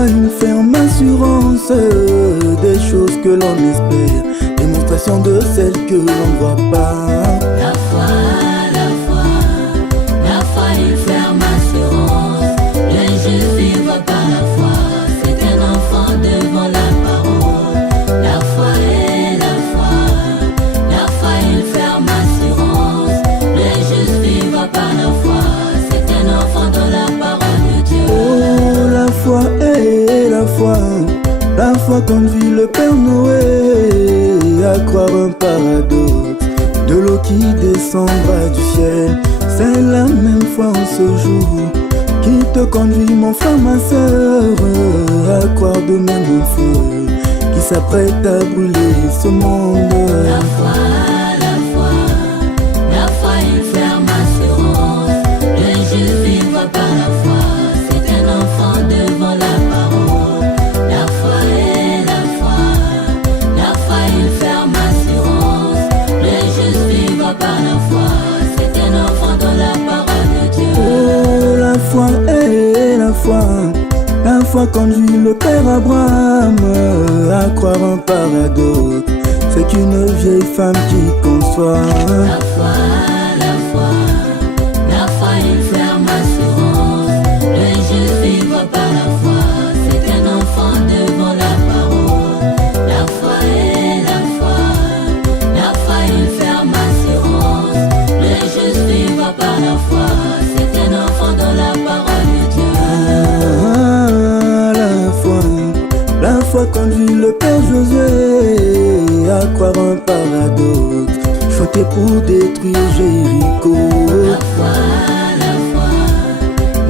foi, une ferme assurance des choses que l'on espère, démonstration de celles que l'on ne voit pas. La foi, une ferme assurance. Le juste vivre par la foi, c'est un enfant devant la parole. La foi, une ferme assurance. Le juste vivre par la foi, c'est un enfant dans la parole de Dieu. Oh, la foi conduit le Père Noé à croire un paradoxe. De l'eau qui descendra du ciel, c'est la même foi en ce jour qui te conduit, mon frère, ma soeur, à croire de même un feu qui s'apprête à brûler ce monde. La foi, une ferme assurance. Le juste vivre par la foi, c'est un enfant devant la parole. La foi, une ferme assurance. Le juste vivre par la foi, c'est un enfant dans la parole de Dieu. Oh, la foi conduit le Père Abraham à croire un paradoxe. C'est qu'une vieille femme qui conçoit. La foi, une ferme assurance. Le juste vivre par la foi, c'est un enfant devant la parole. La foi, une ferme assurance. Le juste vivre par la foi, c'est un enfant dans la parole de Dieu. La foi conduit le Père Josué à croire un paradoxe, chanter pour détruire Jéricho.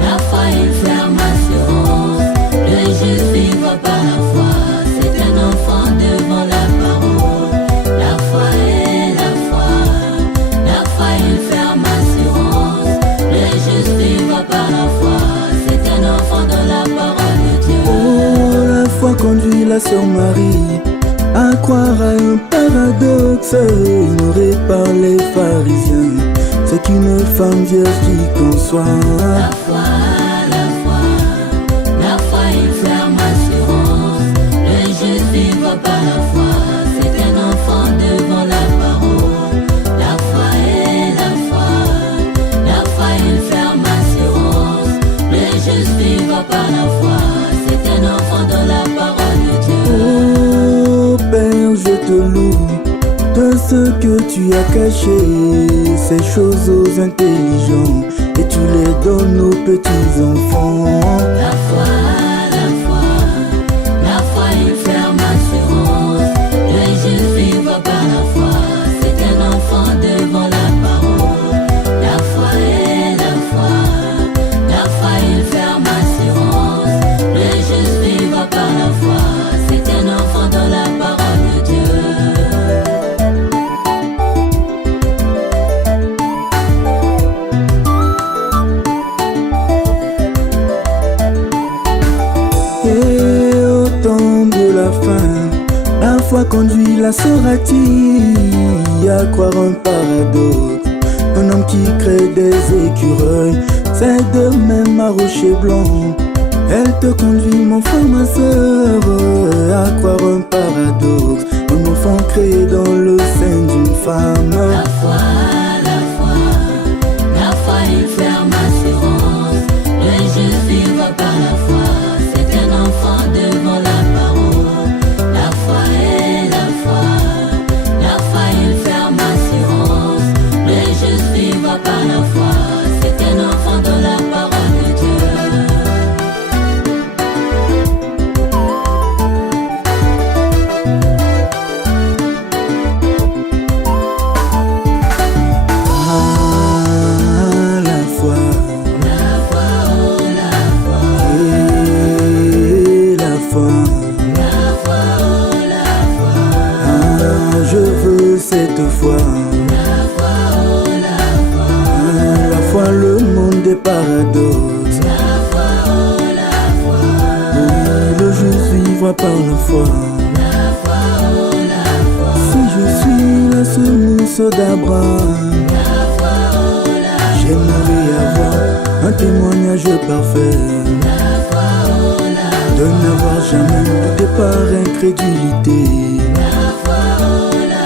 La foi, une ferme assurance. Le juste vivre par la foi, c'est un enfant devant la parole. La foi, une ferme assurance. Le juste vivre par la foi, c'est un enfant dans la parole de Dieu. Oh, la foi conduit la sœur Marie à croire à un paradoxe ignoré par les pharisiens. C'est qu'une femme vierge qui conçoit. La foi, une ferme assurance. Le juste vivre par la foi, c'est un enfant devant la parole. La foi, une ferme assurance. Le juste vivre par la foi, c'est un enfant dans la parole de Dieu. Oh Père, je te loue de ce que tu as caché, ces choses aux intelligents, et tu les donnes aux petits enfants. La foi, une ferme assurance. Le juste vivre par la foi, c'est un enfant devant la parole. La foi, une ferme assurance. Le juste vivre par la foi, c'est un enfant dans la parole de Dieu. Et au temps de la fin, la foi conduit la Sorati à croire un paradoxe. Un homme qui crée des écureuils, c'est de même à rocher blanc. Elle te conduit, mon frère, ma soeur, à croire un paradoxe. Un enfant créé dans le sein d'une femme. La foi, une ferme assurance. Le juste vivre par la foi, c'est un enfant devant la parole. La foi, une ferme assurance. Le juste vivre par la foi, c'est un enfant dans la parole de Dieu. Cette foi, la foi, le monde des paradoxes. Oui, le juste vivre par la foi. Si je suis la semence d'Abraham, j'aimerais avoir un témoignage parfait de n'avoir jamais douté par incrédulité. La foi, oh, la